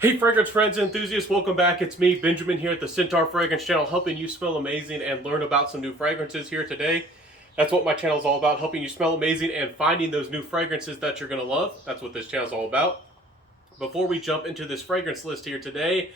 Hey fragrance friends and enthusiasts, welcome back. It's me, Benjamin, here at the Centaur Fragrance Channel, helping you smell amazing and learn about some new fragrances here today. That's what my channel is all about, helping you smell amazing and finding those new fragrances that you're going to love. That's what this channel is all about. Before we jump into this fragrance list here today,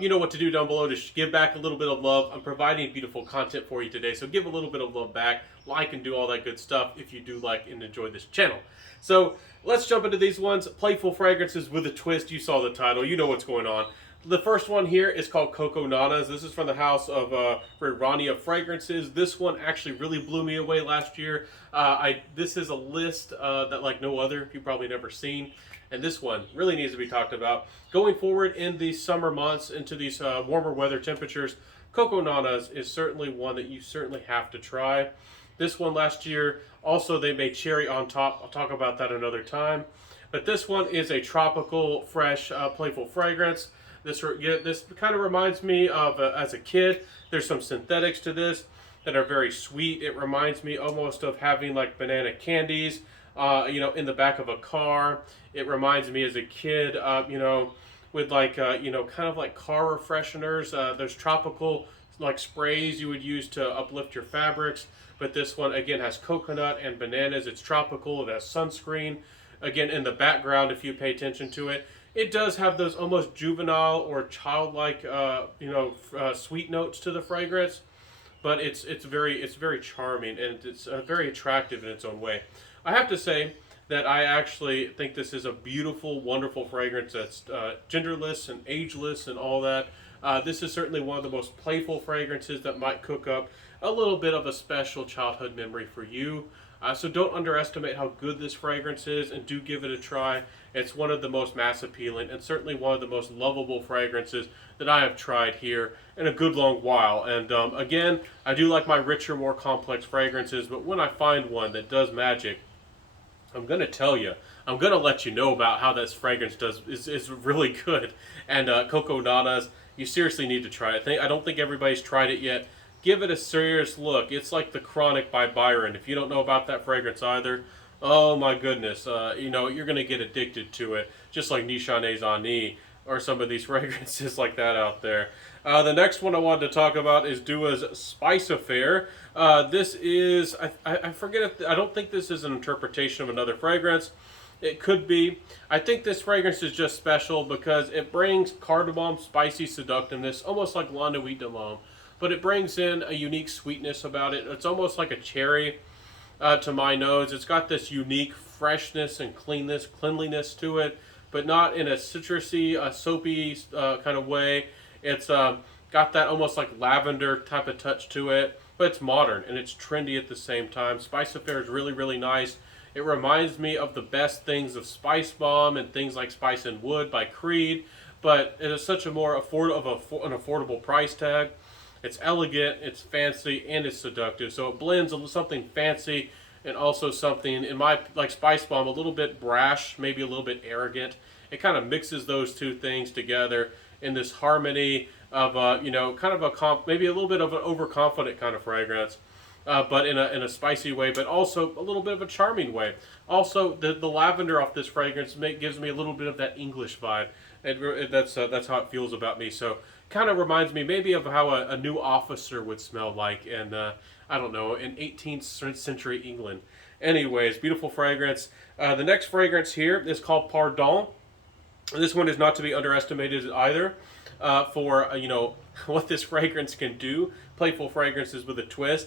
you know what to do down below to give back a little bit of love. I'm providing beautiful content for you today, so give a little bit of love back, like and do all that good stuff if you do like and enjoy this channel. So let's jump into these ones. Playful fragrances with a twist. You saw the title, you know what's going on. The first one here is called Coco Nanas. This is from the house of Rania Fragrances. This one actually really blew me away last year. This is a list that like no other you've probably never seen. And this one really needs to be talked about. Going forward in these summer months, into these warmer weather temperatures, Coco Nanas is certainly one that you certainly have to try. This one last year, also they made cherry on top. I'll talk about that another time. But this one is a tropical, fresh, playful fragrance. This kind of reminds me of as a kid. There's some synthetics to this that are very sweet. It reminds me almost of having like banana candies, in the back of a car. It reminds me as a kid, with like, kind of like car refresheners. There's tropical like sprays you would use to uplift your fabrics. But this one again has coconut and bananas. It's tropical. It has sunscreen. Again, in the background, if you pay attention to it, it does have those almost juvenile or childlike, sweet notes to the fragrance. But it's very charming and it's very attractive in its own way. I have to say that I actually think this is a beautiful, wonderful fragrance that's genderless and ageless and all that. This is certainly one of the most playful fragrances that might cook up a little bit of a special childhood memory for you. So don't underestimate how good this fragrance is and do give it a try. It's one of the most mass appealing and certainly one of the most lovable fragrances that I have tried here in a good long while. And again, I do like my richer, more complex fragrances, but when I find one that does magic, I'm going to tell you. I'm going to let you know about how this fragrance is really good. And Coco Nanas, you seriously need to try it. I don't think everybody's tried it yet. Give it a serious look. It's like The Chronic by Byron. If you don't know about that fragrance either, oh my goodness, you're going to get addicted to it. Just like Nishane Zani or some of these fragrances like that out there. The next one I wanted to talk about is Dua's Spice Affair. This is, I forget if, I don't think this is an interpretation of another fragrance. It could be. I think this fragrance is just special because it brings cardamom, spicy seductiveness, almost like La Nuit de l'Homme. But it brings in a unique sweetness about it. It's almost like a cherry to my nose. It's got this unique freshness and cleanliness to it, but not in a citrusy, soapy kind of way. It's got that almost like lavender type of touch to it, but it's modern and it's trendy at the same time. Spice Affair is really, really nice. It reminds me of the best things of Spice Bomb and things like Spice and Wood by Creed, but it is such a more an affordable price tag. It's elegant, it's fancy, and it's seductive. So it blends something fancy and also something, in my, like Spice Bomb, a little bit brash, maybe a little bit arrogant. It kind of mixes those two things together in this harmony of, kind of maybe a little bit of an overconfident kind of fragrance. But in a spicy way, but also a little bit of a charming way. Also, the lavender off this fragrance gives me a little bit of that English vibe. That's how it feels about me. So, kind of reminds me maybe of how a new officer would smell like in I don't know, in 18th century England. Anyways, beautiful fragrance. The next fragrance here is called Pardon. This one is not to be underestimated either. For what this fragrance can do. Playful fragrances with a twist.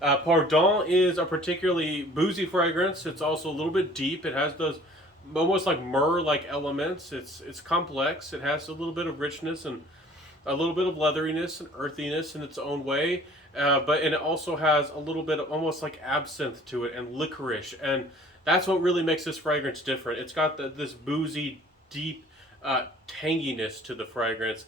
Pardon is a particularly boozy fragrance. It's also a little bit deep. It has those almost like myrrh-like elements. It's complex. It has a little bit of richness and a little bit of leatheriness and earthiness in its own way. And it also has a little bit of almost like absinthe to it and licorice. And that's what really makes this fragrance different. It's got this boozy, deep tanginess to the fragrance.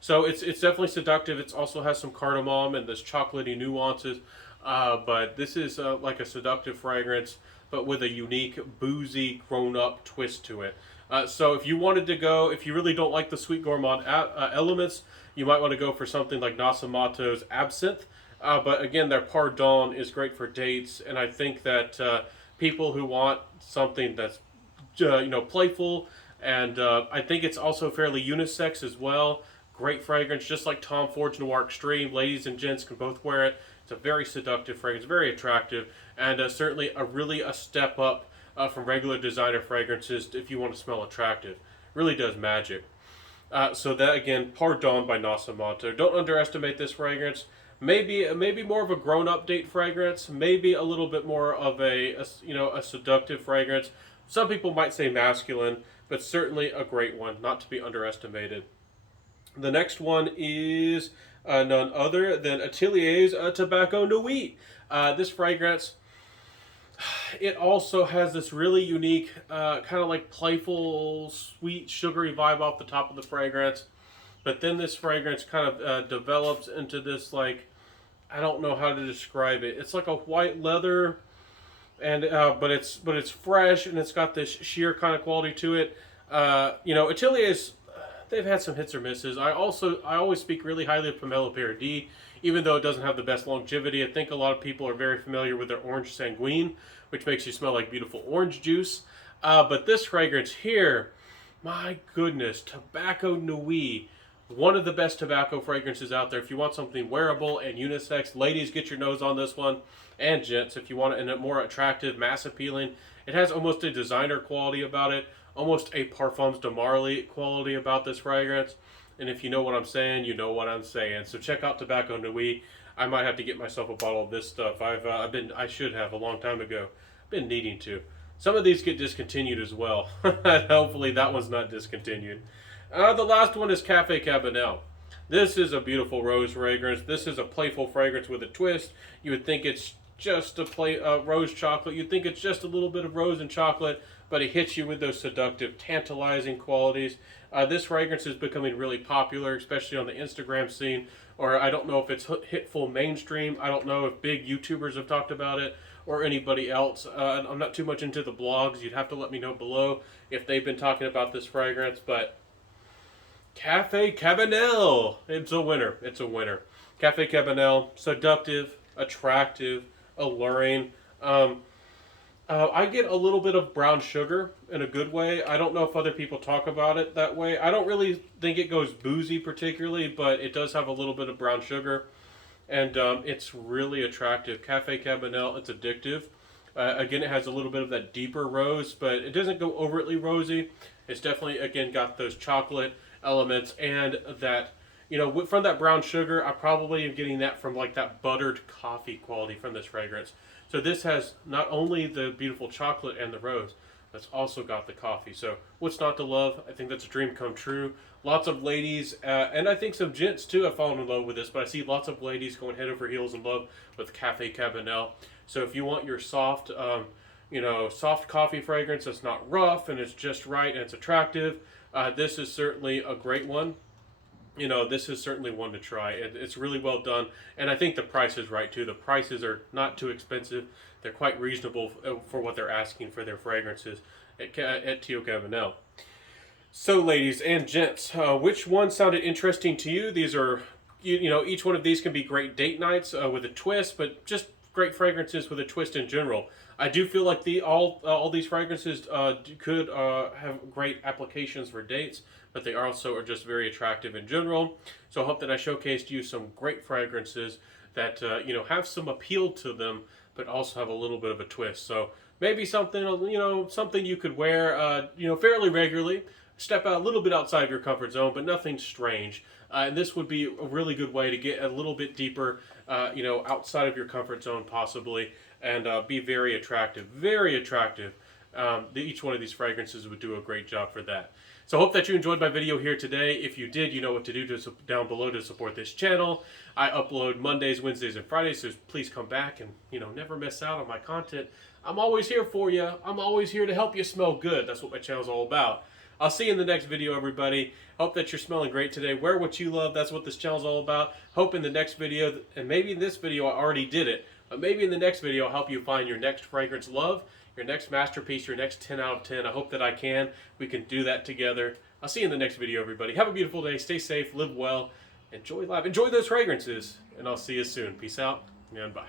So it's definitely seductive. It also has some cardamom and this chocolatey nuances. But this is like a seductive fragrance, but with a unique, boozy, grown-up twist to it. So if you really don't like the sweet gourmand elements, you might want to go for something like Nasamato's Absinthe. But again, their Pardon is great for dates, and I think that people who want something that's playful, And I think it's also fairly unisex as well. Great fragrance, just like Tom Ford's Noir Extreme. Ladies and gents can both wear it. It's a very seductive fragrance, very attractive, and certainly a step up from regular designer fragrances if you want to smell attractive. Really does magic. So that again, Pardon by Nasamanto. Don't underestimate this fragrance. Maybe more of a grown-up date fragrance. Maybe a little bit more of a seductive fragrance. Some people might say masculine, but certainly a great one, not to be underestimated. The next one is none other than Atelier's Tobacco Nuit. This fragrance, it also has this really unique, kind of like playful, sweet, sugary vibe off the top of the fragrance. But then this fragrance kind of develops into this, like, I don't know how to describe it. It's like a white leather, and but it's fresh, and it's got this sheer kind of quality to it. Atelier's, they've had some hits or misses. I always speak really highly of Pomelo Paradis, even though it doesn't have the best longevity. I think a lot of people are very familiar with their Orange Sanguine, which makes you smell like beautiful orange juice. But this fragrance here, my goodness, Tobacco Nuit, one of the best tobacco fragrances out there. If you want something wearable and unisex, ladies, get your nose on this one, and gents, if you want it in a more attractive, mass appealing. It has almost a designer quality about it, almost a Parfums de Marly quality about this fragrance. And if you know what I'm saying, you know what I'm saying. So check out Tobacco Nuit. I might have to get myself a bottle of this stuff. I should have a long time ago. I've been needing to. Some of these get discontinued as well. Hopefully that one's not discontinued. The last one is Cafe Cabanel. This is a beautiful rose fragrance. This is a playful fragrance with a twist. You would think it's just a rose chocolate. You'd think it's just a little bit of rose and chocolate, but it hits you with those seductive, tantalizing qualities. This fragrance is becoming really popular, especially on the Instagram scene, or I don't know if it's hit full mainstream. I don't know if big YouTubers have talked about it or anybody else. I'm not too much into the blogs. You'd have to let me know below if they've been talking about this fragrance, but Cafe Cabanel, it's a winner. It's a winner. Cafe Cabanel, seductive, attractive, alluring. I get a little bit of brown sugar in a good way. I don't know if other people talk about it that way. I don't really think it goes boozy particularly, but it does have a little bit of brown sugar. And it's really attractive. Cafe Cabanel, it's addictive. Again, it has a little bit of that deeper rose, but it doesn't go overtly rosy. It's definitely, again, got those chocolate elements, and that, from that brown sugar, I probably am getting that from like that buttered coffee quality from this fragrance. So this has not only the beautiful chocolate and the rose, but it's also got the coffee. So what's not to love? I think that's a dream come true. Lots of ladies, and I think some gents too, have fallen in love with this, but I see lots of ladies going head over heels in love with Cafe Cabanel. So if you want your soft coffee fragrance that's not rough and it's just right and it's attractive, this is certainly a great one. This is certainly one to try. It's really well done, and I think the price is right too. The prices are not too expensive. They're quite reasonable for what they're asking for their fragrances at Tio Cabanel. So, ladies and gents, which one sounded interesting to you? These are, each one of these can be great date nights with a twist, but just great fragrances with a twist in general. I do feel like all these fragrances could have great applications for dates, but they also are just very attractive in general. So I hope that I showcased you some great fragrances that have some appeal to them, but also have a little bit of a twist. So maybe something you could wear fairly regularly. Step out a little bit outside of your comfort zone, but nothing strange. And this would be a really good way to get a little bit deeper, outside of your comfort zone possibly, and be very attractive, very attractive. Each one of these fragrances would do a great job for that. So I hope that you enjoyed my video here today. If you did, you know what to do down below to support this channel. I upload Mondays, Wednesdays, and Fridays, so please come back and never miss out on my content. I'm always here for you. I'm always here to help you smell good. That's what my channel's all about. I'll see you in the next video, everybody. Hope that you're smelling great today. Wear what you love. That's what this channel's all about. Hope in the next video, and maybe in this video I already did it, but maybe in the next video I'll help you find your next fragrance love, your next masterpiece, your next 10 out of 10. I hope that I can. We can do that together. I'll see you in the next video, everybody. Have a beautiful day. Stay safe. Live well. Enjoy life. Enjoy those fragrances. And I'll see you soon. Peace out and bye.